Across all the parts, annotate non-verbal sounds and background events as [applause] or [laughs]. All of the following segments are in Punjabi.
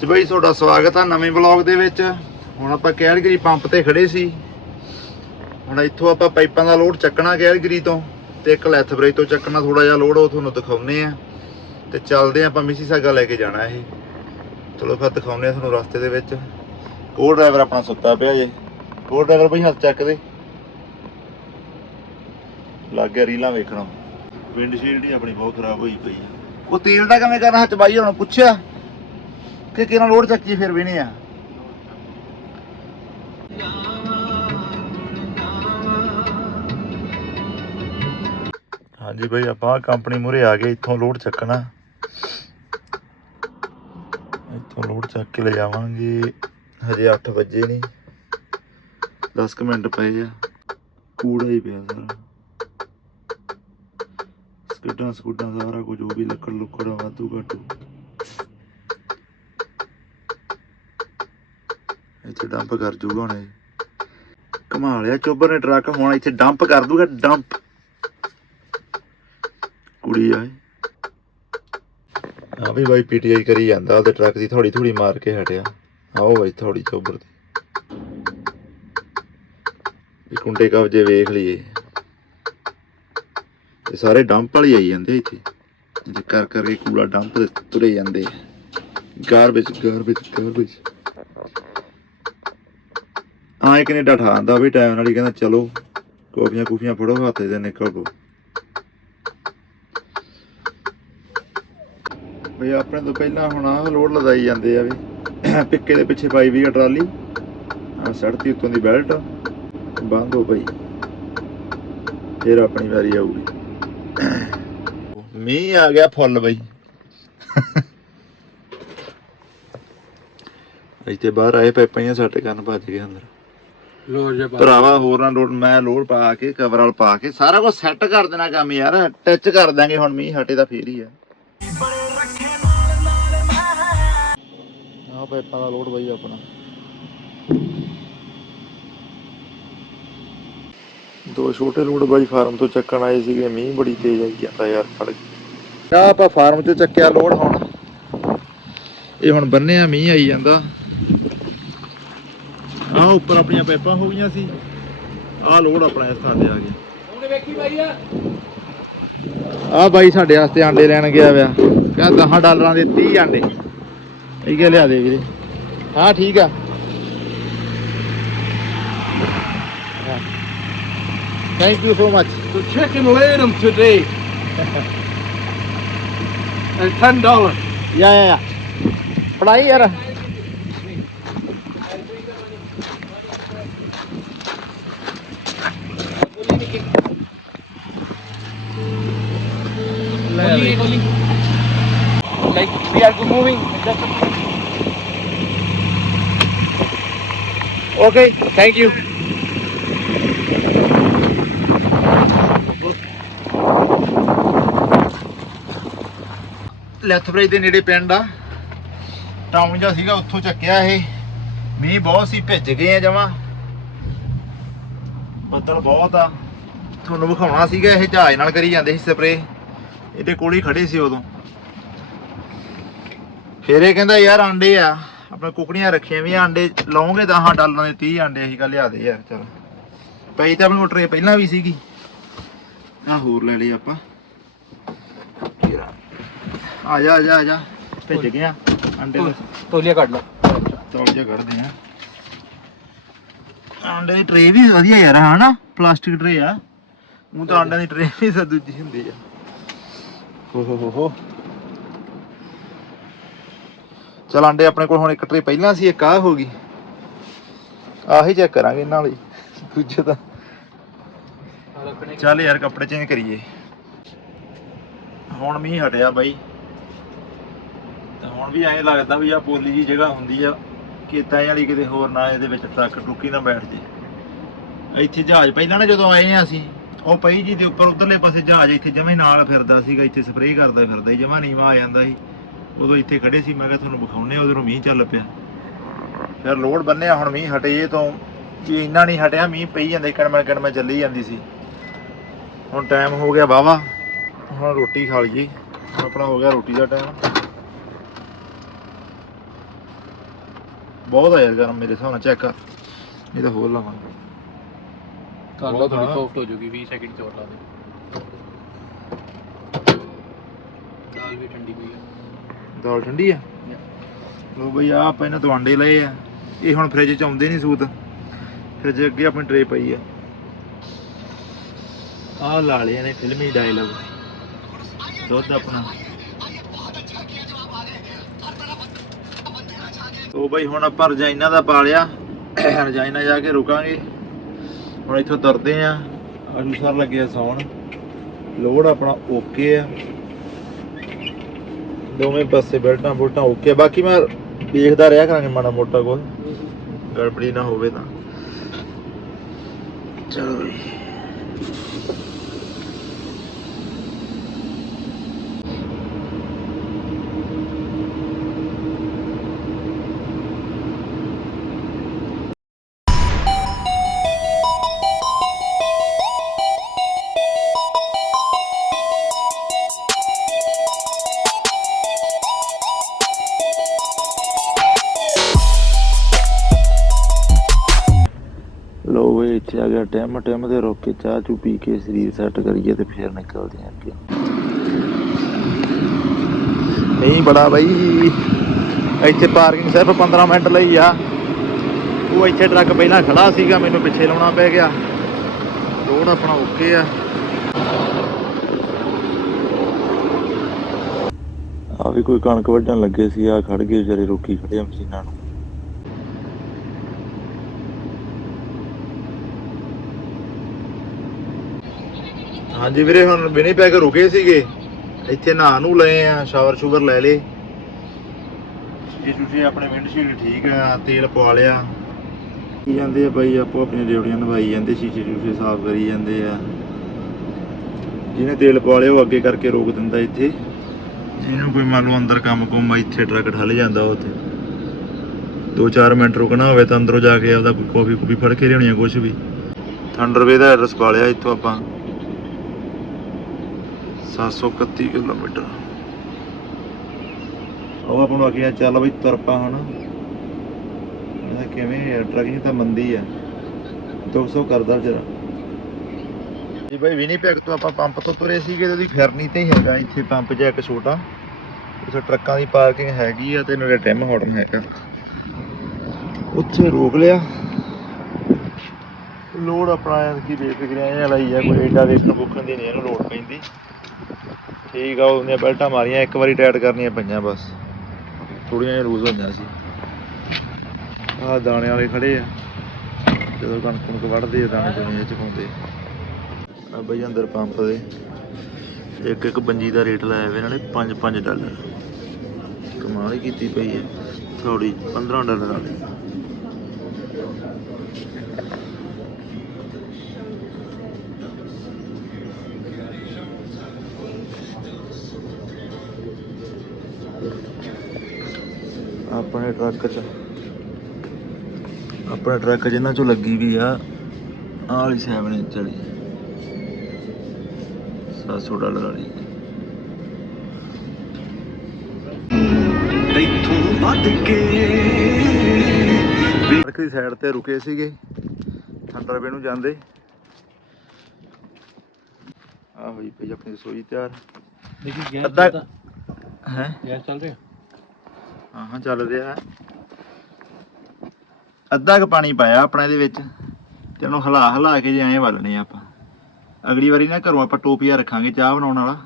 ਹਾਂਜੀ ਬਾਈ ਤੁਹਾਡਾ ਸਵਾਗਤ ਹੈ ਨਵੇਂ ਵਲੌਗ ਦੇ ਵਿੱਚ। ਹੁਣ ਆਪਾਂ ਕੈਲਗਰੀ ਪੰਪ ਤੇ ਖੜੇ ਸੀ। ਹੁਣ ਇੱਥੋਂ ਆਪਾਂ ਪਾਈਪਾਂ ਦਾ ਲੋਡ ਚੱਕਣਾ ਕੈਲਗਰੀ ਤੋਂ ਤੇ ਇੱਕ ਲੈਥਬਰੇਜ ਤੋਂ ਚੱਕਣਾ ਥੋੜਾ ਜਿਹਾ ਲੋਡ ਉਹ ਤੁਹਾਨੂੰ ਦਿਖਾਉਨੇ ਆ। ਤੇ ਚੱਲਦੇ ਆਪਾਂ ਮਿਸੀਸਾਗਾ ਲੈ ਕੇ ਜਾਣਾ ਇਹ। ਚਲੋ ਫਿਰ ਦਿਖਾਉਨੇ ਆ ਤੁਹਾਨੂੰ ਰਸਤੇ ਦੇ ਵਿੱਚ। ਕੋ ਡਰਾਈਵਰ ਆਪਣਾ ਸੁੱਤਾ ਪਿਆ ਜੇ। ਕੋ ਡਰਾਈਵਰ ਬਈ ਹੱਥ ਚੱਕ ਦੇ। ਲੱਗ ਗਿਆ ਰੀਲਾਂ ਵੇਖਣਾ। ਵਿੰਡ ਹੀ ਆਪਣੀ ਬਹੁਤ ਖਰਾਬ ਹੋਈ ਪਈ ਉਹ ਤੇਲ ਦਾ ਕਿਵੇਂ ਕਰਨਾ, ਹੱਥ ਬਾਈ ਹੁਣ ਪੁੱਛਿਆ। ਕਿ ਕਿਹਨਾਂ ਲੋਡ ਚੱਕੀ ਫਿਰ ਵੀ ਨਹੀਂ ਆ। ਹਾਂਜੀ ਭਾਈ ਆਪਾਂ ਕੰਪਨੀ ਮੂਰੇ ਆ ਗਏ, ਇੱਥੋਂ ਲੋਡ ਚੱਕਣਾ। ਇੱਥੋਂ ਲੋਡ ਚੱਕ ਕੇ ਲੈ ਜਾਵਾਂਗੇ ਹਜੇ 8 ਵਜੇ ਨਹੀਂ। 10 ਮਿੰਟ ਪਏ ਆ। ਕੂੜਾ ਹੀ ਪਿਆ ਸਾਰਾ। ਸਕੂਟਾਂ ਸਕੂਟਾਂ ਸਾਰਾ ਕੁਝ, ਉਹ ਵੀ ਲੱਕੜ ਲੁੱਕੜ ਵਾਧੂ ਘਾਟੂ। ਇੱਥੇ ਡੰਪ ਕਰ ਜੂਗਾ ਹੁਣ ਇਹ। ਕਮਾ ਲਿਆ ਚੋਬਰ ਨੇ ਟਰੱਕ ਹੁਣ ਇੱਥੇ ਡੰਪ ਕਰ ਦੂਗਾ ਡੰਪ ਕੁੜੀ ਆਏ ਆ ਵੀ ਬਾਈ ਪੀਟੀਆਈ ਕਰੀ ਜਾਂਦਾ, ਉਹਦੇ ਟਰੱਕ ਦੀ ਥੋੜੀ ਥੋੜੀ ਮਾਰ ਕੇ ਹਟਿਆ। ਆਓ ਬਾਈ ਥੋੜੀ ਚੋਬਰ ਦੀ। ਇਹ ਕੁੰਡੇ ਕਬਜੇ ਵੇਖ ਲਈਏ। ਇਹ ਸਾਰੇ ਡੰਪ ਵਾਲੀ ਆਈ ਜਾਂਦੇ ਇੱਥੇ। ਜੇ ਕਰ ਕਰਕੇ ਕੂੜਾ ਡੰਪ ਤੇ ਤੁਰੇ ਜਾਂਦੇ ਗਾਰਬੇਜ ਗਾਰਬੇਜ ਗਾਰਬੇਜ ਹਾਂ ਕੈਨੇਡਾ ਠਾਂਦਾ ਵੀ ਟਾਈਮ ਨਾਲ ਹੀ ਕਹਿੰਦਾ, ਚਲੋ, ਕੋਫੀਆਂ ਕੂਫੀਆਂ ਫੜੋ ਹੱਥ ਦੇ ਨਿਕਲ ਪੋ। ਬਈ ਆਪਣੇ ਤੋਂ ਪਹਿਲਾਂ ਹੁਣ ਆਹ ਲੋਡ ਲਦਾਈ ਜਾਂਦੇ ਆ ਵੀ, ਪਿੱਕੇ ਦੇ ਪਿੱਛੇ ਪਾਈ ਵੀ ਆ ਟਰਾਲੀ। ਆ ਸੜਤੀ ਉੱਤੋਂ ਦੀ ਬੈਲਟ। ਬੰਦ ਹੋ ਪਈ। ਫਿਰ ਆਪਣੀ ਵਾਰੀ ਆਊਗੀ। ਮੀਂਹ ਆ ਗਿਆ ਫੁੱਲ ਬਈ। ਇੱਥੇ ਬਾਹਰ ਆਏ ਪਏ ਪਈਆਂ ਸੱਟ ਕੰਨ ਭੱਜ ਗਏ ਅੰਦਰ। ਲੋ ਜੇ ਭਰਾਵਾ ਹੋਰ ਨਾ ਲੋਡ ਮੈਂ ਲੋਡ ਪਾ ਕੇ ਕਵਰ ਵਾਲ ਪਾ ਕੇ, ਸਾਰਾ ਕੁਝ ਸੈੱਟ ਕਰ ਦੇਣਾ ਕੰਮ ਯਾਰ। ਟੱਚ ਕਰ ਦਾਂਗੇ ਹੁਣ, ਮੀਂਹ ਹਟੇ ਤਾਂ ਫੇਰ ਹੀ ਆ। ਆ ਪਾਈਪਾਂ ਦਾ ਲੋਡ ਬਈ ਆਪਣਾ। ਦੋ ਛੋਟੇ ਲੋਡ ਬਾਈ, ਫਾਰਮ ਤੋਂ ਚੱਕਣ ਆਏ ਸੀਗੇ, ਮੀਂਹ ਬੜੀ ਤੇਜ਼ ਆਈ ਜਾਂਦਾ ਯਾਰ ਫੜ ਆ ਆਪਾਂ ਫਾਰਮ ਤੋਂ ਚੱਕਿਆ ਲੋਡ ਹੁਣ। ਇਹ ਹੁਣ ਬੰਨਿਆ, ਮੀਂਹ ਆਈ ਜਾਂਦਾ। ਆ ਉੱਪਰ ਆਪਣੀਆਂ ਪਾਈਪਾਂ ਹੋ ਗਈਆਂ ਸੀ। ਆ ਲੋਡ ਆਪਣਾ ਇਸ ਥਾਂ ਤੇ ਆ ਗਿਆ ਉਹਨੇ ਵੇਖੀ ਬਾਈ ਆ। ਆ ਬਾਈ ਸਾਡੇ ਵਾਸਤੇ ਆਂਡੇ ਲੈਣ ਗਿਆ ਵਿਆ ਕਹਿੰਦਾ 10 ਡਾਲਰਾਂ ਦੇ 30 ਆਂਡੇ। ਇਹ ਕਿ ਲਿਆ ਦੇ ਵੀਰੇ। ਹਾਂ ਠੀਕ ਆ। Thank you so much The chicken laid him today. and ten dollars. ਯਾ ਯਾ ਯਾ। ਪੜਾਈ ਯਾਰ। We are moving. Okay thank you Lethbridge ਦੇ ਨੇੜੇ ਪਿੰਡ ਆ। ਟਾਊਨ ਜਿਹਾ ਸੀਗਾ ਉੱਥੋਂ ਚੱਕਿਆ ਇਹ। ਮੀਂਹ ਬਹੁਤ ਸੀ ਭਿੱਜ ਗਏ ਆ ਜਮਾ। ਬੱਦਲ ਬਹੁਤ ਆ। ਤੁਹਾਨੂੰ ਵਿਖਾਉਣਾ ਸੀਗਾ ਇਹ ਜਹਾਜ਼ ਨਾਲ ਕਰੀ ਜਾਂਦੇ ਸੀ ਸਪਰੇ ਇਹਦੇ ਕੋਲ ਹੀ ਖੜੇ ਸੀ ਉਦੋਂ। ਫਿਰ ਇਹ ਕਹਿੰਦਾ ਯਾਰ ਆਂਡੇ ਆ ਆਪਣੇ ਕੁਕੜੀਆਂ ਰੱਖੀਆਂ ਵੀ ਆਂਡੇ ਲਾਉਂਗੇ ਤਾਂ ਹਾਂ ਡਾਲਰਾਂ ਦੇ 30 ਆਂਡੇ ਅਸੀਂ ਕੱਲ ਲਿਆ ਦੇ ਯਾਰ ਚਲ। ਪਈ ਤਾਂ ਆਪਣੀ ਮੋਟਰੇ ਪਹਿਲਾਂ ਵੀ ਸੀਗੀ। ਆ ਹੋਰ ਲੈ ਲਈ ਆਪਾਂ। ਆ ਜਾ ਆ ਜਾ ਆ ਜਾ। ਭਿੱਜ ਗਿਆ ਆਂਡੇ ਤੋਲੀਆ ਕੱਢ ਲਾ। ਤੋਲੀਆ ਕੱਢਦੇ ਆ। ਆਂਡੇ ਦੀ ਟਰੇ ਵੀ ਵਧੀਆ ਯਾਰ ਹਨਾ? ਪਲਾਸਟਿਕ ਟਰੇ ਆ। ਉਹ ਤਾਂ ਆਂਡਿਆਂ ਦੀ ਟਰੇ ਵੀ ਸਾ ਦੂਜੀ ਹੁੰਦੀ ਆ। ਹੋ ਹੋ ਹੋ ਹੋ। ਚਲ ਆਂਡੇ ਆਪਣੇ ਕੋਲ ਹੁਣ ਇੱਕ ਟਰੇ ਪਹਿਲਾਂ ਸੀ, ਇੱਕ ਆ ਹੋ ਗਈ। ਆਹੀ ਚੈੱਕ ਕਰਾਂਗੇ ਇਹਨਾਂ ਲਈ, ਦੂਜੇ ਤਾਂ ਚੱਲ ਯਾਰ ਕੱਪੜੇ ਚੇਂਜ ਕਰੀਏ। ਹੁਣ ਮੀਂਹ ਹਟਿਆ ਬਾਈ। ਤੇ ਹੁਣ ਵੀ ਐਂ ਲੱਗਦਾ ਵੀ ਆ ਪੋਲੀ ਜੀ ਜਗ੍ਹਾ ਹੁੰਦੀ ਆ, ਖੇਤਾਂ ਵਾਲੀ ਕਿਤੇ ਹੋਰ ਨਾ ਇਹਦੇ ਵਿੱਚ ਤੱਕ ਟੁੱਕੀ ਨਾ ਬੈਠ ਜੇ। ਇੱਥੇ ਜਹਾਜ਼ ਪਹਿਲਾਂ ਨਾ ਜਦੋਂ ਆਏ ਆ ਅਸੀਂ, ਉਹ ਪਈ ਜੀ ਦੇ ਉੱਪਰ, ਉਧਰਲੇ ਪਾਸੇ ਜਹਾਜ਼ ਇੱਥੇ ਜਮੇ ਨਾਲ ਫਿਰਦਾ ਸੀਗਾ, ਇੱਥੇ ਸਪਰੇਅ ਕਰਦਾ ਫਿਰਦਾ ਜਮਾ ਨੀਵਾ ਆ ਜਾਂਦਾ ਸੀ। ਉਦੋਂ ਇੱਥੇ ਖੜੇ ਸੀ ਮੈਂ ਕਿਹਾ ਤੁਹਾਨੂੰ ਵਿਖਾਉਨੇ ਆ ਉਧਰੋਂ ਮੀਂਹ ਚੱਲ ਪਿਆ। ਫਿਰ ਲੋਡ ਬੰਨਿਆ ਹੁਣ ਮੀਂਹ ਹਟੇ ਜੇ ਤੋਂ ਵੀ ਇੰਨਾ ਨਹੀਂ ਹਟਿਆ ਮੀਂਹ ਪਈ ਜਾਂਦੇ ਕਣਮਣ ਕਣਮਣ ਚੱਲੀ ਜਾਂਦੀ ਸੀ। ਹੁਣ ਟਾਈਮ ਹੋ ਗਿਆ ਵਾਵਾ ਹੁਣ ਰੋਟੀ ਖਾ ਲਈਏ। ਹੁਣ ਆਪਣਾ ਹੋ ਗਿਆ ਰੋਟੀ ਦਾ ਟਾਈਮ ਬਹੁਤ ਆ ਯਾਰ ਗਰਮ ਮੇਰੇ ਹਿਸਾਬ ਨਾਲ ਚੈੱਕ ਕਰ ਇਹ ਤਾਂ ਹੋਰ ਲਾਵਾਂਗੇ। ਕਰ ਲਓ ਥੋੜੀ ਆ। ਸੌਫਟ ਹੋ ਜੂਗੀ 20 ਸੈਕਿੰਡ ਚ ਹੋਰ ਲਾ ਦੇ। ਦਾਲ ਵੀ ਠੰਡੀ ਪਈ ਹੈ ਦਾਲ ਠੰਡੀ ਆ? ਲੋ ਬਈ ਆ ਆਪਾਂ ਇਹਨਾਂ ਤੋਂ ਆਂਡੇ ਲਏ ਆ। ਇਹ ਹੁਣ ਫ੍ਰਿਜ ਚ ਆਉਂਦੇ ਨਹੀਂ ਸੂਤ। ਫ੍ਰਿਜ ਅੱਗੇ ਆਪਣੀ ਟਰੇ ਪਈ ਆ। ਆ ਲਾ ਲਿਆ ਨੇ ਫਿਲਮੀ ਡਾਇਲੌਗ ਦੁੱਧ ਆਪਣਾ। ਉਹ ਬਈ, ਹੁਣ ਆਪਾਂ ਰਜਾਈਨਾ ਦਾ ਪਾ ਲਿਆ ਰਜਾਈਨਾ ਜਾ ਕੇ ਰੁਕਾਂਗੇ। ਹੁਣ ਇੱਥੋਂ ਤਰਦੇ ਆ। ਅਜੂ ਲੱਗੇ ਆ ਸੌਣ। ਲੋਡ ਆਪਣਾ ਓਕੇ ਆ। ਦੋਵੇਂ ਪਾਸੇ ਬੈਲਟਾਂ ਬੁਲਟਾਂ ਓਕੇ। ਬਾਕੀ ਮੈਂ ਦੇਖਦਾ ਰਿਹਾ ਕਰਾਂਗੇ ਮਾੜਾ ਮੋਟਾ ਕੋਈ ਗੜਬੜੀ ਨਾ ਹੋਵੇ ਤਾਂ। ਚਲੋ ਟਾਈਮ ਟਾਈਮ ਤੇ ਰੁਕ ਕੇ ਚਾਹ ਚੂ ਪੀ ਕੇ ਸਰੀਰ ਸੈੱਟ ਕਰੀਏ ਤੇ ਫਿਰ ਨਿਕਲਦੇ ਆਂ ਅੱਗੇ। ਨਹੀਂ ਬੜਾ ਬਾਈ। ਇੱਥੇ ਪਾਰਕਿੰਗ ਸਿਰਫ 15 ਮਿੰਟ ਲਈ ਆ। ਉਹ ਇੱਥੇ ਟਰੱਕ ਪਹਿਲਾਂ ਖੜਾ ਸੀਗਾ ਮੈਨੂੰ ਪਿੱਛੇ ਲਾਉਣਾ ਪੈ ਗਿਆ। ਰੋਡ ਆਪਣਾ ਓਕੇ ਆ। ਆ ਵੀ ਕੋਈ ਕਣਕ ਵੱਢਣ ਲੱਗੇ ਸੀ ਆ ਖੜ ਗਏ ਵਿਚਾਰੇ ਰੋਕੀ ਖੜੇ ਆ ਮਸ਼ੀਨਾਂ ਨੂੰ। ਹਾਂਜੀ ਵੀਰੇ ਹੁਣ ਬਿਨੀ ਪੈਕ ਰੁਕੇ ਸੀਗੇ। ਇੱਥੇ ਨਹਾ ਨੂੰ ਲਏ ਆ ਸ਼ਾਵਰ ਸ਼ੂਵਰ ਲੈ ਲੇ ਇਹ ਤੁਸੀਂ ਆਪਣੇ ਵਿੰਡਸ਼ੀਲਡ ਠੀਕ ਆ? ਤੇਲ ਪਵਾ ਲਿਆ। ਕੀ ਜਾਂਦੇ ਆ ਬਾਈ ਆਪੋ ਆਪਣੀਆਂ ਡਿਊਟੀਆਂ ਨਿਭਾਈ ਜਾਂਦੇ ਸ਼ੀਸ਼ੇ ਸ਼ੂਸ਼ੇ ਸਾਫ਼ ਕਰੀ ਜਾਂਦੇ ਆ। ਜਿਹਨੇ ਤੇਲ ਪਵਾ ਲਿਆ ਉਹ ਅੱਗੇ ਕਰਕੇ ਰੋਕ ਦਿੰਦਾ ਇੱਥੇ। ਜਿਹਨੂੰ ਕੋਈ ਮੰਨ ਲਓ ਅੰਦਰ ਕੰਮ ਕੁੰਮ ਇੱਥੇ ਟਰੱਕ ਠੱਲ ਜਾਂਦਾ ਉੱਥੇ। 2-4 ਮਿੰਟ ਰੁਕਣਾ ਹੋਵੇ ਤਾਂ ਅੰਦਰੋਂ ਜਾ ਕੇ ਆਪਦਾ ਕੋਈ ਕਾਫੀ ਫੜ ਕੇ ਲਿਆਉਣੀ ਆ ਕੁਝ ਵੀ। ਥੰਡਰਵੇ ਦਾ ਐਡਰੈਸ ਪਾ ਲਿਆ ਇੱਥੋਂ ਆਪਾਂ। 731 ਕਿਲੋਮੀਟਰ। ਉਹ ਆਪਾਂ ਨੂੰ ਆਖਿਆ ਚੱਲ ਬਈ ਤੁਰ ਪਾ ਹੁਣ ਇਹਦਾ ਕਿਵੇਂ ਹੈ ਟਰਕਿੰਗ ਤਾਂ ਮੰਦੀ ਆ। 200 ਕਰਦਾ ਵਿਚਾਰਾ। ਜੀ ਬਾਈ ਵਿਨੀਪੈਗ ਤੋਂ ਆਪਾਂ ਪੰਪ ਤੋਂ ਤੁਰੇ ਸੀਗੇ ਤੇ ਉਹਦੀ ਫਿਰਨੀ ਤੇ ਹੀ ਹੈਗਾ। ਇੱਥੇ ਪੰਪ ਜਿਹਾ ਇੱਕ ਛੋਟਾ। ਉੱਥੇ ਟਰੱਕਾਂ ਦੀ ਪਾਰਕਿੰਗ ਹੈਗੀ ਆ ਤੇ ਨਾਲੇ ਟਿਮ ਹਾਰਨ ਹੈਗਾ। ਉੱਥੇ ਰੋਕ ਲਿਆ। ਲੋਡ ਆਪਣਾ ਕੀ ਬੇਫਿਕਰਿਆ ਜਿਹਾ ਲਈ ਆ ਕੋਈ ਏਡਾ ਵੇਖਣ ਬੁੱਖਣ ਦੀ ਨਹੀਂ ਇਹਨੂੰ ਲੋਡ ਪੈਂਦੀ। ਠੀਕ ਆ ਉਹਨੇ ਬੈਲਟਾਂ ਮਾਰੀਆਂ, ਇੱਕ ਵਾਰੀ ਟਾਈਟ ਕਰਨੀਆਂ ਪਈਆਂ ਬਸ। ਥੋੜੀਆਂ ਜਿਹੀਆਂ ਲੂਜ਼ ਹੋਈਆਂ ਸੀ। ਆਹ ਦਾਣੇ ਵਾਲੇ ਖੜੇ ਆ। ਜਦੋਂ ਕਣਕ ਕੁਣਕ ਵੱਢਦੇ ਆ, ਦਾਣੇ ਦੁਨੀਆ ਚ ਪਾਉਂਦੇ। ਆ ਬਈ ਅੰਦਰ ਪੰਪ ਦੇ। ਇੱਕ ਇੱਕ ਬੰਜੀ ਦਾ ਰੇਟ ਲਾਇਆ ਹੋਇਆ ਇਹਨਾਂ ਨੇ 5 5 ਡਾਲਰ। ਕਮਾਲ ਹੀ ਕੀਤੀ ਪਈ ਹੈ। ਥੋੜੀ 15 ਡਾਲਰ ਵਾਲੀ। ਆਪਣੇ ਟਰੱਕ 'ਚ। ਆਪਣੇ ਟਰੱਕ ਜਿਨ੍ਹਾਂ 'ਚੋਂ ਲੱਗੀ ਵੀ ਆ ਆਹ ਵਾਲੀ 7 ਇੰਚ ਵਾਲੀ। 700 ਡਾਲਰ ਵਾਲੀ। ਤੈਥੋਂ ਵੱਧ ਕੇ ਟਰੱਕ ਦੀ ਸਾਈਡ ਤੇ ਰੁਕੇ ਸੀਗੇ। ਥੰਡਰਵੇ ਨੂੰ ਜਾਂਦੇ। ਆ ਹੋਈ ਪਈ ਆਪਣੀ ਰਸੋਈ ਤਿਆਰ। ਦੇਖੀ ਅੱਧਾ- ਚੱਲਦਾ। ਹੈ? ਗੈਸ ਚੱਲ ਰਿਹਾ ਹਾਂ ਹਾਂ ਚੱਲ ਰਿਹਾ ਅੱਧਾ ਕ ਪਾਣੀ ਪਾਇਆ ਆਪਣਾ ਇਹਦੇ ਵਿੱਚ ਤੇ ਉਹਨੂੰ ਹਿਲਾ ਹਿਲਾ ਕੇ ਜੇ ਐਂ ਵੱਲਣੇ ਆ ਆਪਾਂ। ਅਗਲੀ ਵਾਰੀ ਨਾ ਘਰੋਂ ਆਪਾਂ ਟੋਪੀਆ ਰੱਖਾਂਗੇ ਚਾਹ ਬਣਾਉਣ ਵਾਲਾ।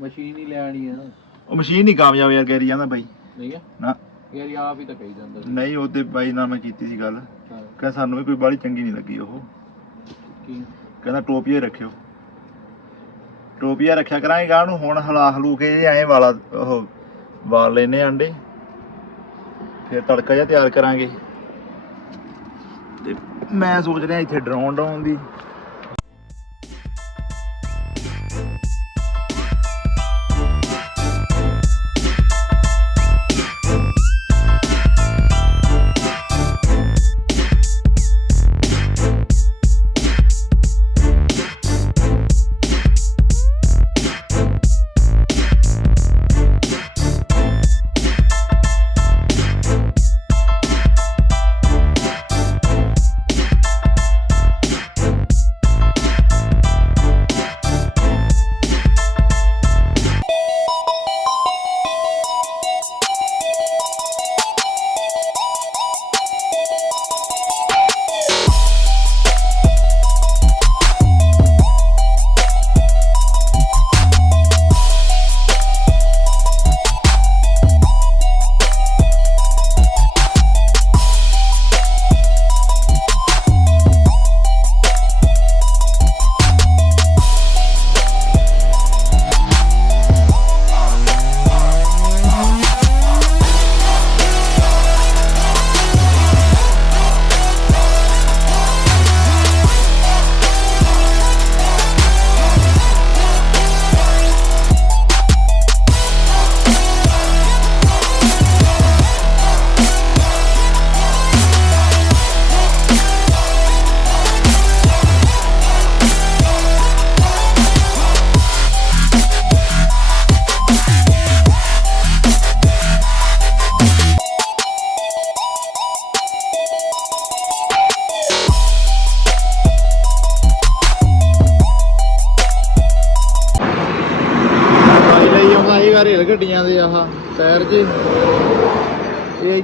ਮਸ਼ੀਨ ਹੀ ਲੈਣੀ ਆ ਉਹ ਮਸ਼ੀਨ ਨਹੀਂ ਕਾਮਯਾਬ ਯਾਰ ਗੈਰੀ ਜਾਂਦਾ ਬਾਈ। ਨਹੀਂ ਆ? ਨਾ। ਯਾਰ ਆਪ ਹੀ ਤਾਂ ਕਹੀ ਜਾਂਦਾ ਨਹੀਂ ਉਹਦੇ ਬਾਈ ਨਾਲ ਮੈਂ ਕੀਤੀ ਸੀ ਗੱਲ। ਕਹਿੰਦਾ ਸਾਨੂੰ ਵੀ ਕੋਈ ਬਾਹਲੀ ਚੰਗੀ ਨਹੀਂ ਲੱਗੀ ਉਹ। ਕੀ? ਕਹਿੰਦਾ ਟੋਪੀਆ ਰੱਖਿਓ। ਟੋਪੀਆ ਰੱਖਿਆ ਕਰਾਂਗੇ ਗਾਂ ਨੂੰ ਹੁਣ ਹਲਾ ਹਲੂ ਕੇ ਐਂ ਵਾਲਾ ਉਹ ਵਾਲ ਲੈਨੇ ਆਂਡੇ ਫਿਰ ਤੜਕਾ ਜਿਹਾ ਤਿਆਰ ਕਰਾਂਗੇ। ਤੇ ਮੈਂ ਸੋਚ ਰਿਹਾ ਇੱਥੇ ਡਰਾਉਣ ਡਰਾਉਣ ਦੀ।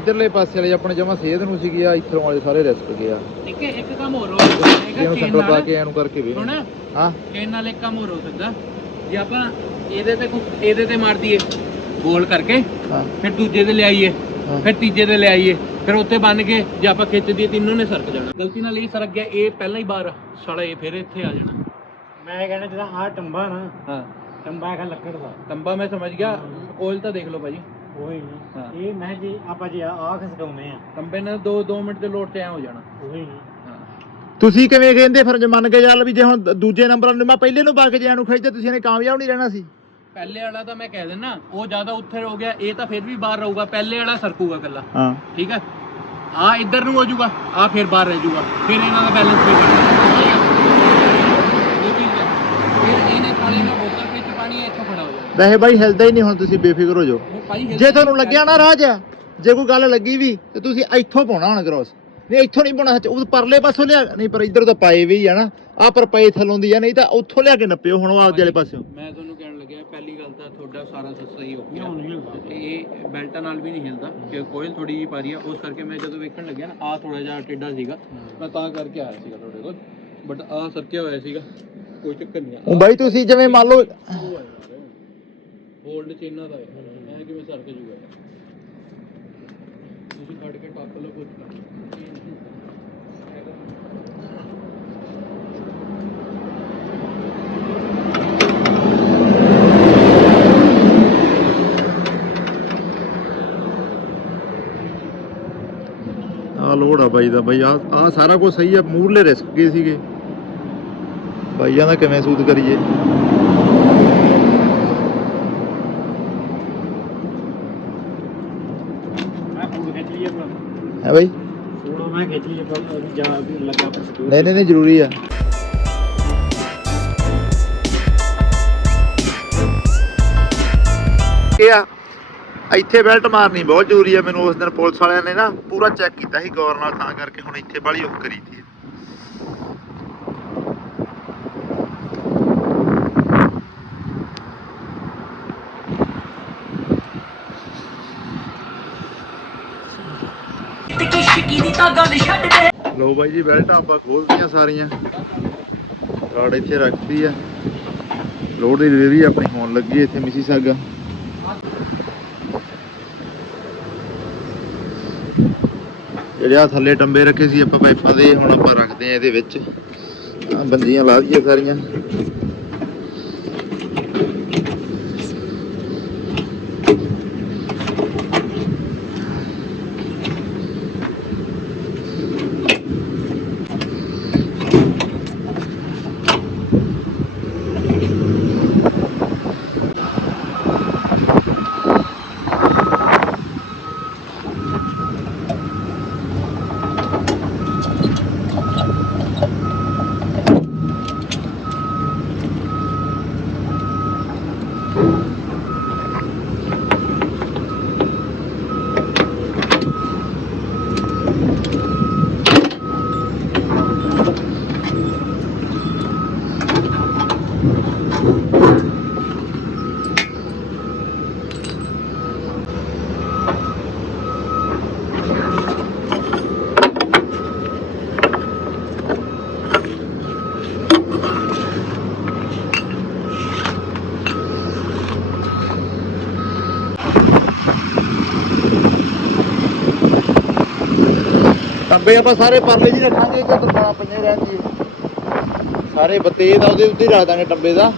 ਇਧਰਲੇ ਪਾਸੇ ਵਾਲੇ ਆਪਣੇ ਜਮਾ ਸੇਧ ਨੂੰ ਸੀਗੀ ਆ ਇੱਥੋਂ ਵਾਲੇ ਸਾਰੇ ਰਿਸਕ ਗਏ ਆ। ਇੱਕ ਇੱਕ ਕੰਮ ਹੋਰ ਹੋ ਸਕਦਾ ਇਹਨੂੰ ਸੈਂਟਰ ਪਾ ਕੇ ਕਰਕੇ ਵੀ। ਹੁਣ ਹਾਂ। ਚੇਨ ਨਾਲ ਇੱਕ ਕੰਮ ਹੋਰ ਹੋ ਸਕਦਾ। ਜੇ ਆਪਾਂ ਇਹਦੇ ਤੇ ਕੁ- ਇਹਦੇ ਤੇ ਮਾਰ ਦਈਏ ਗੋਲ ਕਰਕੇ ਹਾਂ। ਫਿਰ ਦੂਜੇ ਤੇ ਲਿਆਈਏ ਹਾਂ। ਫਿਰ ਤੀਜੇ ਤੇ ਲਿਆਈਏ ਫਿਰ ਉੱਤੇ ਬੰਨ ਕੇ ਜੇ ਆਪਾਂ ਖਿੱਚ ਦਈਏ ਤਿੰਨੋਂ ਨੇ ਸਰਕ ਜਾਣਾ। ਗਲਤੀ ਨਾਲ ਇਹ ਸਰਕ ਗਿਆ ਇਹ ਪਹਿਲਾਂ ਹੀ ਬਾਹਰ ਸਾਲਾ ਇਹ ਫਿਰ ਇੱਥੇ ਆ ਜਾਣਾ। ਮੈਂ ਕਹਿੰਦਾ ਜਿਹੜਾ ਆਹ ਟੰਬਾ ਨਾ ਹਾਂ। ਟੰਬਾ ਹੈਗਾ ਲੱਕੜ ਦਾ। ਤੰਬਾ ਮੈਂ ਸਮਝ ਗਿਆ ਕੋਲ ਤਾਂ ਦੇਖ ਲਓ ਭਾਜੀ। ਉਹੀ। ਹਾਂ। ਨਹੀਂ ਇਹ ਮੈਂ ਜੀ ਆਪਾਂ ਜੀ ਆਹ ਖਸਕਾਉਨੇ ਆ। ਤੰਬੇ ਨਾਲ 2 2 ਮਿੰਟ ਦੇ ਲੋਡ ਤੇ ਐ ਹੋ ਜਾਣਾ। ਉਹੀ। ਨਹੀਂ ਹਾਂ। ਤੁਸੀਂ ਕਿਵੇਂ ਕਹਿੰਦੇ ਫਿਰ ਜੇ ਮੰਨ ਕੇ ਚੱਲ ਵੀ ਜੇ ਹੁਣ ਦੂਜੇ ਨੰਬਰ ਨੂੰ ਮੈਂ ਪਹਿਲੇ ਨੂੰ ਪਾ ਕੇ ਜੇ ਖਿੱਚਦੇ ਤੁਸੀਂ ਨੇ ਕਾਮਯਾਬ ਨਹੀਂ ਰਹਿਣਾ ਸੀ। ਪਹਿਲੇ ਵਾਲਾ ਤਾਂ ਮੈਂ ਕਹਿ ਦਿੰਨਾ ਉਹ ਜ਼ਿਆਦਾ ਉੱਥੇ ਹੋ ਗਿਆ ਇਹ ਤਾਂ ਫਿਰ ਵੀ ਬਾਹਰ ਰਹੂਗਾ ਪਹਿਲੇ ਵਾਲਾ ਸਰਕੂਗਾ ਕੱਲਾ ਹਾਂ। ਠੀਕ ਹੈ? ਆ ਇੱਧਰ ਨੂੰ ਹੋ ਜਾਊਗਾ ਆ ਫਿਰ ਬਾਹਰ ਰਹਿ ਜਾਊਗਾ ਫਿਰ ਇਹਨਾਂ ਦਾ ਬੈਲੈਂਸ ਵੀ ਕਰਨਾ ਇਹ ਚੀਜ਼ ਹੈ ਫਿਰ ਇਹਨੇ ਕਾਲੇ ਨਾਲ ਬੋਤਲ ਵਿੱਚ ਪਾਣੀ ਇੱਥੋਂ ਖੜਾ ਹੋ ਜਾਣਾ ਵੈਸੇ ਬਾਈ ਹਿਲਦਾ ਹੀ ਨਹੀਂ ਹੁਣ ਤੁਸੀਂ ਬੇਫਿਕਰ ਹੋ ਜਾਓ। ਜੇ ਤੁਹਾਨੂੰ ਲੱਗਿਆ ਨਾ ਰਾਜ ਜੇ ਕੋਈ ਗੱਲ ਲੱਗੀ ਵੀ ਤੇ ਤੁਸੀਂ ਇੱਥੋਂ ਪਾਉਣਾ ਹੁਣ ਕ੍ਰੋਸ ਨਹੀਂ ਇੱਥੋਂ ਨਹੀਂ ਪਾਉਣਾ ਸੱਚ ਉਹ ਪਰਲੇ ਪਾਸੋਂ ਲਿਆ ਨਹੀਂ ਪਰ ਇੱਧਰ ਤਾਂ ਪਾਏ ਵੀ ਆ ਨਾ। ਆ ਪਰ ਪਏ ਥੱਲੋਂ ਦੀ ਆ ਨਹੀਂ ਤਾਂ ਉੱਥੋਂ ਲਿਆ ਕੇ ਨੱਪਿਓ ਹੁਣ ਉਹ ਆਪਦੇ ਵਾਲੇ ਪਾਸਿਓਂ। ਮੈਂ ਤੁਹਾਨੂੰ ਕਹਿਣ ਲੱਗਿਆ ਪਹਿਲੀ ਗੱਲ ਤਾਂ ਤੁਹਾਡਾ ਸਾਰਾ ਸਸਤਾ ਹੀ ਹੋ ਗਿਆ। ਇਹ ਬੈਲਟਾਂ ਨਾਲ ਵੀ ਨਹੀਂ ਹਿਲਦਾ ਕਿ ਕੋਇਲ ਥੋੜੀ ਜਿਹੀ ਪਾਰੀ ਆ ਉਸ ਕਰਕੇ ਮੈਂ ਜਦੋਂ ਵੇਖਣ ਲੱਗਿਆ ਨਾ ਆ ਥੋੜਾ ਜਿਹਾ ਟੇਢਾ ਸੀਗਾ ਮੈਂ ਤਾਂ ਕਰਕੇ ਆਇਆ ਸੀਗਾ ਤੁਹਾਡੇ ਕੋਲ ਬਟ ਆ ਸਰਕਿਆ ਹੋਇਆ ਸੀਗਾ ਕੋਈ ਚੱਕਰ ਨਹੀਂ ਉਹ ਬਾਈ ਤੁਸੀਂ ਜਿਵੇਂ ਮੰਨ ਲਓ ਹੋਲਡ ਚ ਇਹਨਾਂ ਦਾ ਹੈ। ਇਹ ਕਿਵੇਂ ਸਰਕ ਜੂਗਾ ਤੁਸੀਂ ਕੱਢ ਕੇ ਟੱਪ ਲਓ ਕੁਝ ਆ ਲੋੜ ਆ ਬਾਈ ਦਾ। ਬਾਈ ਆ ਆ ਸਾਰਾ ਕੁਝ ਸਹੀ ਆ। ਮੂਰਲੇ ਰਿਸਕ ਗਏ ਸੀਗੇ। ਬਾਈਆਂ ਦਾ ਕਿਵੇਂ ਸੂਤ ਕਰੀਏ ਮੈਂ ਫੋਨ ਖਿੱਚ ਲਈ ਆਪਣਾ ਹੈ ਬਾਈ? ਫੋਨ ਮੈਂ ਆਪਣਾ ਜਾ ਵੀ ਲੱਗਾ ਨਹੀਂ ਨਹੀਂ ਨਹੀਂ ਜ਼ਰੂਰੀ ਆ। ਇਹ ਆ ਇੱਥੇ ਬੈਲਟ ਮਾਰਨੀ ਬਹੁਤ ਜ਼ਰੂਰੀ ਆ ਮੈਨੂੰ ਉਸ ਦਿਨ ਪੁਲਿਸ ਵਾਲਿਆਂ ਨੇ ਨਾ ਪੂਰਾ ਚੈੱਕ ਕੀਤਾ ਸੀ ਗੌਰ ਨਾਲ ਤਾਂ ਕਰਕੇ ਹੁਣ ਇੱਥੇ ਬਾਲੀ ਉਹ ਕਰੀ ਤੀ ਲੋ ਬਾਈ ਜੀ, ਬੈਲਟ ਆਪਾਂ ਖੋਲਦੀਆਂ ਸਾਰੀਆਂ। ਕਾਰਡ ਇੱਥੇ ਰੱਖਦੀ ਆ। ਲੋਡ ਦੀ ਡਿਲੀਵਰੀ ਆਪਣੀ ਹੋਣ ਲੱਗੀ ਇੱਥੇ ਮਿਸੀ ਸਾਗਾ। ਜਿਹੜੇ ਆ ਥੱਲੇ ਟੰਬੇ ਰੱਖੇ ਸੀ, ਆਪਾਂ ਪਾਈਪਾਂ ਦੇ ਹੁਣ ਆਪਾਂ ਰੱਖਦੇ ਆ ਇਹਦੇ ਵਿੱਚ। ਆ ਬੰਦੀਆਂ ਲਾ ਦਈਏ ਸਾਰੀਆਂ। ਟੰਬੇ ਆਪਾਂ ਸਾਰੇ ਪਰਲੇ ਜੀ ਰੱਖਾਂਗੇ ਕਿ ਤਰਪਾਲਾਂ ਪਈਆਂ ਰਹਿੰਦੀ ਸਾਰੇ ਬੱਤੇ ਦਾ ਉਹਦੇ ਉੱਤੇ ਹੀ ਰੱਖ ਦਾਂਗੇ ਟੰਬੇ ਦਾ।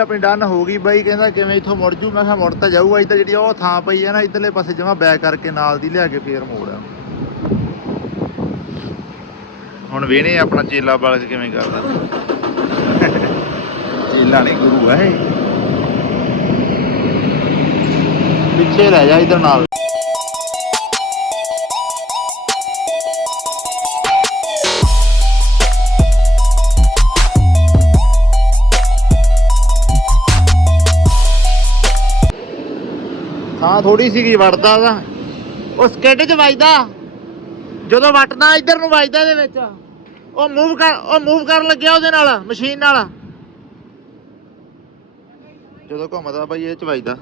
ਆਪਣੀ ਡਨ ਹੋ ਗਈ ਬਾਈ, ਕਹਿੰਦਾ ਕਿਵੇਂ ਇੱਥੋਂ ਮੁੜ ਜੂ? ਮੈਂ ਕਿਹਾ ਮੁੜ ਤਾਂ ਜਾਊਗਾ, ਇੱਧਰ ਜਿਹੜੀ ਉਹ ਥਾਂ ਪਈ ਆ ਨਾ, ਇੱਧਰਲੇ ਪਾਸੇ ਜਮਾ ਬੈਕ ਕਰਕੇ ਨਾਲ ਦੀ ਲਿਆ ਕੇ ਫੇਰ ਮੋੜ ਆ। ਹੁਣ ਵੇਣੇ ਆਪਣਾ ਚੇਲਾ ਬਾਲਕ ਕਿਵੇਂ ਕਰਦਾ। ਚੇਲਾ ਨਹੀਂ ਗੁਰੂ ਹੈ ਪਿੱਛੇ ਰਹਿ ਜਾ ਇੱਧਰ ਨਾਲ। ਥਾਂ ਥੋੜੀ ਸੀਗੀ ਵੜਦਾ ਦਾ ਉਹ ਸਕਿੱਡ 'ਚ ਵੱਜਦਾ। ਜਦੋਂ ਵੱਟਦਾ ਇੱਧਰ ਨੂੰ ਵੱਜਦਾ ਇਹਦੇ ਵਿੱਚ। ਉਹ ਮੂਵ ਕਰ ਉਹ ਮੂਵ ਕਰਨ ਲੱਗਿਆ ਉਹਦੇ ਨਾਲ ਮਸ਼ੀਨ ਨਾਲ। ਜਦੋਂ ਘੁੰਮਦਾ ਬਾਈ ਇਹ 'ਚ ਵੱਜਦਾ।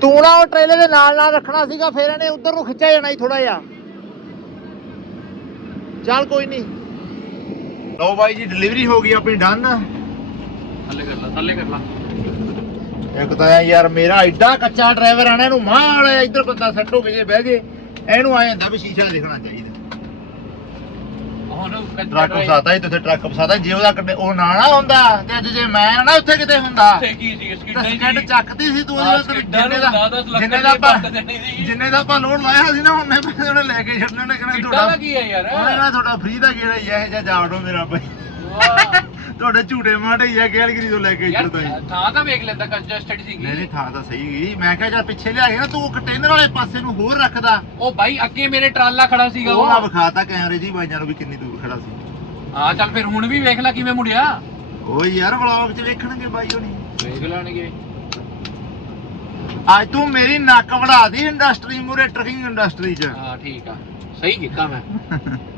ਤੂੰ ਨਾ ਉਹ ਟ੍ਰੇਲਰ ਦੇ ਨਾਲ ਨਾਲ ਰੱਖਣਾ ਸੀਗਾ ਫਿਰ ਇਹਨੇ ਉਧਰ ਨੂੰ ਖਿੱਚਿਆ ਜਾਣਾ ਸੀ ਥੋੜਾ ਜਿਹਾ। ਚੱਲ ਕੋਈ ਨਹੀਂ ਲਓ ਬਾਈ ਜੀ ਡਿਲੀਵਰੀ ਹੋ ਗਈ ਆਪਣੀ ਡਨ ਥੱਲੇ ਕਰ ਲਾ ਥੱਲੇ ਕਰ ਲਾ। ਇੱਕ ਤਾਂ ਯਾਰ ਮੇਰਾ ਐਡਾ ਕੱਚਾ ਡਰਾਈਵਰ ਆਣਾ ਇਹਨੂੰ ਮਾਲ ਇੱਧਰ ਬੰਦਾ ਸੈੱਟ ਕੇ ਜੇ ਬਹਿ ਜੇ ਇਹਨੂੰ ਆਏ ਹੁੰਦਾ ਵੀ ਸ਼ੀਸ਼ਾ ਦਿਖਣਾ ਚਾਹੀਦਾ ਹੁਣ ਟਰੱਕ ਫਸਾਤਾ ਇੱਥੇ ਟਰੱਕ ਫਸਾਤਾ ਜੇ ਉਹਦਾ ਕਿਤੇ ਉਹ ਨਾ ਨਾ ਹੁੰਦਾ ਤੇ ਅੱਜ ਜੇ ਮੈਂ ਨਾ ਉੱਥੇ ਕਿਤੇ ਹੁੰਦਾ ਉੱਥੇ ਕੀ ਸੀ ਸਕਿੱਡ ਸੀ ਚੱਕਦੀ ਸੀ ਤੂੰ ਹਾਂ, ਉਹਦੇ ਸਕਿੱਡਾਂ ਜਿੰਨੇ ਨੂੰ ਦਾ ਲੱਖ ਜਿੰਨੇ ਦੀ ਆਪਾਂ ਬੱਤ ਦੇਣੀ ਸੀ। ਜਿੰਨੇ ਦਾ ਆਪਾਂ ਲੋਡ ਲਾਇਆ ਸੀ ਨਾ ਉਹਨੇ ਪੈਸੇ ਉਹਨੇ ਲੈ ਕੇ ਛੱਡਣੇ ਉਹਨੇ ਕਹਿੰਦਾ ਸਕਿੱਡਾਂ ਤੁਹਾਡਾ ਦਾ ਕੀ ਹੈ ਯਾਰ ਉਹਨੇ ਕਹਿੰਦਾ ਤੁਹਾਡਾ ਫ੍ਰੀ ਦਾ ਗੇੜਾ ਹੀ ਹੈ ਜਾਂ ਜਾਵੜੋ ਮੇਰਾ ਭਾਈ ਵਾਹ। ਤੁਹਾਡੇ ਝੂਟੇ ਮਾੜੇ ਹੀ ਆ ਤੋਂ ਲੈ ਕੇ ਇੱਧਰ ਤਾਈਂ। ਥਾਂ ਤਾਂ ਵੇਖ ਲੈਂਦਾ ਕੰਜਸਟਡ ਸੀਗੀ। ਨਹੀਂ ਨਹੀਂ ਥਾਂ ਤਾਂ ਸਹੀ ਗਈ ਮੈਂ ਕਿਹਾ ਜਦ ਪਿੱਛੇ ਲਿਆ ਕੇ ਨਾ ਤੂੰ ਕੰਟੇਨਰ ਵਾਲੇ ਪਾਸੇ ਨੂੰ ਹੋਰ ਰੱਖਦਾ। ਉਹ ਬਾਈ ਅੱਗੇ ਮੇਰੇ ਟਰਾਲਾ ਖੜਾ ਸੀਗਾ ਉਹ ਉਹ। ਵਿਖਾਤਾ ਕੈਮਰੇ ਜੀ ਬਾਈਆਂ ਨੂੰ ਵੀ ਕਿੰਨੀ ਦੂਰ ਖੜਾ ਸੀ। ਹਾਂ ਚੱਲ ਫਿਰ ਹੁਣ ਵੀ ਵੇਖ ਲੈ ਕਿਵੇਂ ਮੁੜਿਆ। ਉਹ ਯਾਰ ਵਲੌਗ 'ਚ ਵੇਖਣਗੇ ਬਾਈ ਹੋਣੀ। ਵੇਖ ਲੈਣਗੇ। ਅੱਜ ਤੂੰ ਮੇਰੀ ਨੱਕ ਵੜਾ ਦੀ ਇੰਡਸਟਰੀ ਮੂਰੇ ਟਰਕਿੰਗ ਇੰਡਸਟਰੀ 'ਚ। ਹਾਂ ਠੀਕ ਆ। ਸਹੀ ਕੀਤਾ ਮੈਂ। [laughs]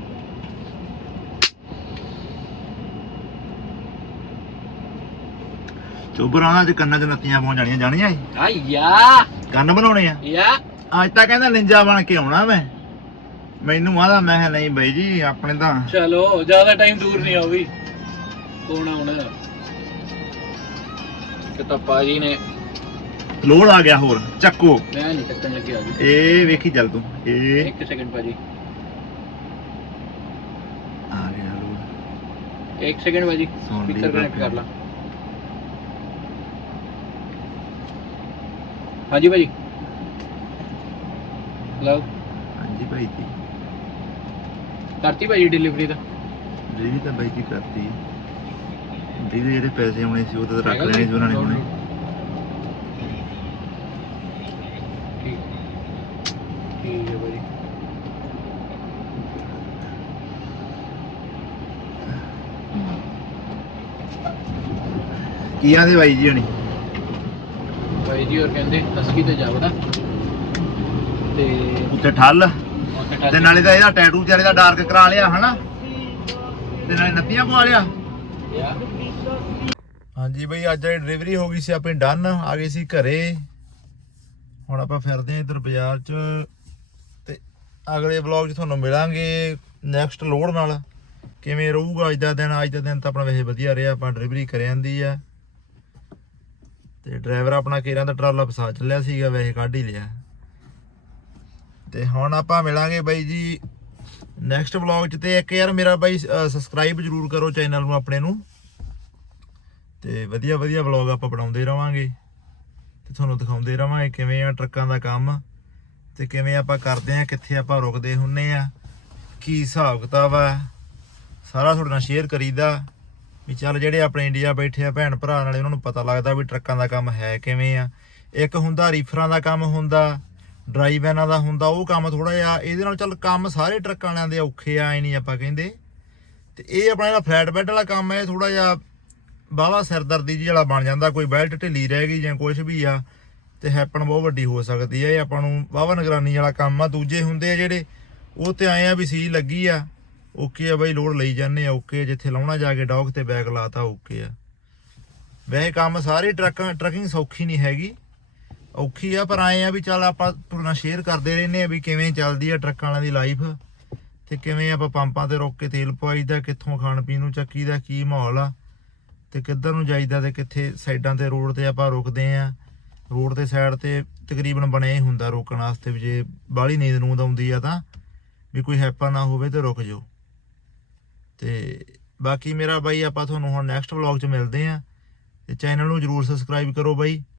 ਚੋਬਰਾਂ 'ਚ ਕੰਨਾਂ 'ਚ ਨੱਤੀਆਂ ਪਹੁੰਚ ਜਾਣੀਆਂ ਜਾਣੀਆਂ? ਆ ਯਾ। ਕੰਨ ਬਣਾਉਣੇ ਆ? ਯਾ। ਅੱਜ ਤਾਂ ਕਹਿੰਦਾ ਨਿੰਜਾ ਬਣ ਕੇ ਆਉਣਾ ਮੈਂ। ਮੈਨੂੰ ਆਦਾ ਮੈਂ ਕਿਹਾ ਨਹੀਂ ਬਾਈ ਜੀ ਆਪਣੇ ਤਾਂ ਚਲੋ ਜ਼ਿਆਦਾ ਟਾਈਮ ਦੂਰ ਨਹੀਂ ਆ ਵੀ। ਕੌਣ ਆ ਹੁਣ? ਕਿਤਾ ਪਾਜੀ ਨੇ। ਲੋਡ ਆ ਗਿਆ ਹੋਰ ਚੱਕੋ। ਮੈਂ ਨਹੀਂ ਟੱਕਣ ਲੱਗਿਆ ਜੀ ਇਹ ਵੇਖੀ ਚੱਲ ਤੂੰ ਇਹ ਇੱਕ ਸੈਕਿੰਡ ਭਾਜੀ ਆ ਗਿਆ ਲੋਡ ਇੱਕ ਸੈਕਿੰਡ ਭਾਜੀ ਸੁਣ ਲਈ ਸਪੀਕਰ ਕਨੈਕਟ ਬਾਕੀ। ਕਰ ਲਾ। ਹਾਂਜੀ ਭਾਜੀ। ਲਓ ਹਾਂਜੀ ਭਾਈ ਜੀ। ਕਰਤੀ ਭਾਜੀ ਡਿਲੀਵਰੀ ਦਾ ਡਿਲੀਵਰੀ ਤਾਂ ਬਾਈ ਜੀ ਕਰਤੀ। ਡਿਲੀਵਰੀ ਜਿਹੜੇ ਪੈਸੇ ਆਉਣੇ ਸੀ ਉਹ ਤਾਂ ਰੱਖ ਲੈਣੇ ਸੀ ਉਹਨਾਂ ਨੇ ਹੁਣੇ। ਠੀਕ। ਠੀਕ ਹੈ ਭਾਜੀ। ਕੀ ਆਂਦੇ ਬਾਈ ਜੀ ਹਣੀ? ਭਾਈ ਜੀ ਹੋਰ ਕਹਿੰਦੇ 80 ਤੇ ਜਾਵੜਾ ਤੇ ਉੱਤੇ ਠੱਲ। ਉੱਥੇ ਤੇ ਨਾਲੇ ਤਾਂ ਇਹਦਾ ਟੈਟੂ ਵਿਚਾਰੇ ਦਾ ਡਾਰਕ ਕਰਾ ਲਿਆ ਹਨਾ? ਤੇ ਨਾਲੇ ਨੱਤੀਆਂ ਪਵਾ ਲਿਆ। ਹਾਂਜੀ ਬਈ ਅੱਜ ਜਿਹੜੀ ਡਿਲੀਵਰੀ ਹੋ ਗਈ ਸੀ ਆਪਣੀ ਡਨ ਆ ਗਈ ਸੀ ਘਰੇ। ਹੁਣ ਆਪਾਂ ਫਿਰਦੇ ਆਂ ਇਧਰ ਬਾਜ਼ਾਰ 'ਚ। ਤੇ ਅਗਲੇ ਵਲੌਗ 'ਚ ਤੁਹਾਨੂੰ ਮਿਲਾਂਗੇ ਨੈਕਸਟ ਲੋਡ ਨਾਲ। ਕਿਵੇਂ ਰਹੂਗਾ ਅੱਜ ਦਾ ਦਿਨ? ਅੱਜ ਦਾ ਦਿਨ ਤਾਂ ਆਪਣਾ ਵੈਸੇ ਵਧੀਆ ਰਿਹਾ ਆਪਾਂ ਡਿਲੀਵਰੀ ਕਰ ਜਾਂਦੀ ਆ। ਤੇ ਡਰਾਈਵਰ ਆਪਣਾ ਕੇਰਾਂ ਦਾ ਟਰਾਲਾ ਫਸਾ ਚੱਲਿਆ ਸੀਗਾ, ਵੈਸੇ ਕੱਢ ਹੀ ਲਿਆ। ਤੇ ਹੁਣ ਆਪਾਂ ਮਿਲਾਂਗੇ ਬਾਈ ਜੀ ਨੈਕਸਟ ਵਲੌਗ 'ਚ। ਤੇ ਇੱਕ ਯਾਰ ਮੇਰਾ ਬਾਈ ਸਬਸਕ੍ਰਾਈਬ ਜਰੂਰ ਕਰੋ ਚੈਨਲ ਨੂੰ ਆਪਣੇ ਨੂੰ। ਤੇ ਵਧੀਆ ਵਧੀਆ ਵਲੌਗ ਆਪਾਂ ਬਣਾਉਂਦੇ ਰਵਾਂਗੇ। ਤੇ ਤੁਹਾਨੂੰ ਦਿਖਾਉਂਦੇ ਰਵਾਂਗੇ ਕਿਵੇਂ ਆ ਟਰੱਕਾਂ ਦਾ ਕੰਮ ਤੇ ਕਿਵੇਂ ਆਪਾਂ ਕਰਦੇ ਆ, ਕਿੱਥੇ ਆਪਾਂ ਰੁਕਦੇ ਹੁੰਨੇ ਆ, ਕੀ ਹਿਸਾਬ ਕਿਤਾਬ ਆ। ਸਾਰਾ ਤੁਹਾਡੇ ਨਾਲ ਸ਼ੇਅਰ ਕਰੀਦਾ। ਵੀ ਚੱਲ ਜਿਹੜੇ ਆਪਣੇ ਇੰਡੀਆ ਬੈਠੇ ਆ ਭੈਣ ਭਰਾ ਨਾਲੇ ਉਹਨਾਂ ਨੂੰ ਪਤਾ ਲੱਗਦਾ ਵੀ ਟਰੱਕਾਂ ਦਾ ਕੰਮ ਹੈ ਕਿਵੇਂ ਆ। ਇੱਕ ਹੁੰਦਾ ਰੀਫਰਾਂ ਦਾ ਕੰਮ ਹੁੰਦਾ, ਡਰਾਈ ਵੈਨਾਂ ਦਾ ਹੁੰਦਾ, ਉਹ ਕੰਮ ਥੋੜਾ ਜਿਹਾ, ਇਹਦੇ ਨਾਲ ਚੱਲ ਕੰਮ ਸਾਰੇ ਟਰੱਕਾਂ ਵਾਲਿਆਂ ਦੇ ਔਖੇ ਆ, ਐ ਨਹੀਂ ਆਪਾਂ ਕਹਿੰਦੇ। ਤੇ ਇਹ ਆਪਣਾ ਜਿਹੜਾ ਫਲੈਟ ਬੈੱਡ ਵਾਲਾ ਕੰਮ ਹੈ ਥੋੜਾ ਜਿਹਾ ਬਾਵਾ ਸਿਰਦਰਦੀ ਜੀ ਵਾਲਾ ਬਣ ਜਾਂਦਾ, ਕੋਈ ਬੈਲਟ ਢਿੱਲੀ ਰਹਿ ਗਈ ਜਾਂ ਕੁਝ ਵੀ ਆ, ਤੇ ਹੈਪਨ ਬਹੁਤ ਵੱਡੀ ਹੋ ਸਕਦੀ ਹੈ ਇਹ ਆਪਾਂ ਨੂੰ ਬਾਵਾ ਨਿਗਰਾਨੀ ਵਾਲਾ ਕੰਮ ਆ। ਦੂਜੇ ਹੁੰਦੇ ਆ ਜਿਹੜੇ, ਉਹ ਤੇ ਆਏ ਆ ਵੀ ਸੀ ਲੱਗੀ ਆ ਓਕੇ ਆ ਬਾਈ ਲੋਡ ਲਈ ਜਾਂਦੇ ਆ, ਓਕੇ ਜਿੱਥੇ ਲਾਉਣਾ ਜਾ ਕੇ ਡੌਗ ਤੇ ਬੈਗ ਲਾਤਾ ਓਕੇ ਆ। ਵੈਸੇ ਕੰਮ ਸਾਰੇ ਟਰੱਕਾਂ, ਟਰਕਿੰਗ ਸੌਖੀ ਨਹੀਂ ਹੈਗੀ। ਔਖੀ ਆ, ਪਰ ਆਏ ਆ ਵੀ ਚੱਲ ਆਪਾਂ ਤੁਹਾਡੇ ਨਾਲ ਸ਼ੇਅਰ ਕਰਦੇ ਰਹਿੰਦੇ ਆ ਵੀ ਕਿਵੇਂ ਚੱਲਦੀ ਆ ਟਰੱਕਾਂ ਵਾਲਿਆਂ ਦੀ ਲਾਈਫ ਤੇ ਕਿਵੇਂ ਆਪਾਂ ਪੰਪਾਂ ਤੇ ਰੋਕ ਕੇ ਤੇਲ ਪਵਾਈਦਾ, ਕਿੱਥੋਂ ਖਾਣ ਪੀਣ ਨੂੰ ਚੱਕੀਦਾ, ਕੀ ਮਾਹੌਲ ਆ ਤੇ ਕਿੱਧਰ ਨੂੰ ਜਾਈਦਾ ਤੇ ਕਿੱਥੇ ਸਾਈਡਾਂ ਤੇ ਰੋਡ ਤੇ ਆਪਾਂ ਰੁਕਦੇ ਆ। ਰੋਡ ਤੇ ਸਾਈਡ ਤੇ ਤਕਰੀਬਨ ਬਣਿਆ ਹੀ ਹੁੰਦਾ ਰੋਕਣ ਵਾਸਤੇ ਵੀ ਜੇ ਬਾਹਲੀ ਨੀਂਦ ਨੂੰਦ ਆਉਂਦੀ ਆ ਤਾਂ ਵੀ ਕੋਈ ਹੈਪਾ ਨਾ ਹੋਵੇ ਤੇ ਰੁਕ ਜਾਓ। ਤੇ ਬਾਕੀ ਮੇਰਾ ਬਾਈ ਆਪਾਂ ਤੁਹਾਨੂੰ ਹੁਣ ਨੈਕਸਟ ਵਲੌਗ 'ਚ ਮਿਲਦੇ ਆਂ ਤੇ ਚੈਨਲ ਨੂੰ ਜਰੂਰ ਸਬਸਕ੍ਰਾਈਬ ਕਰੋ ਬਾਈ।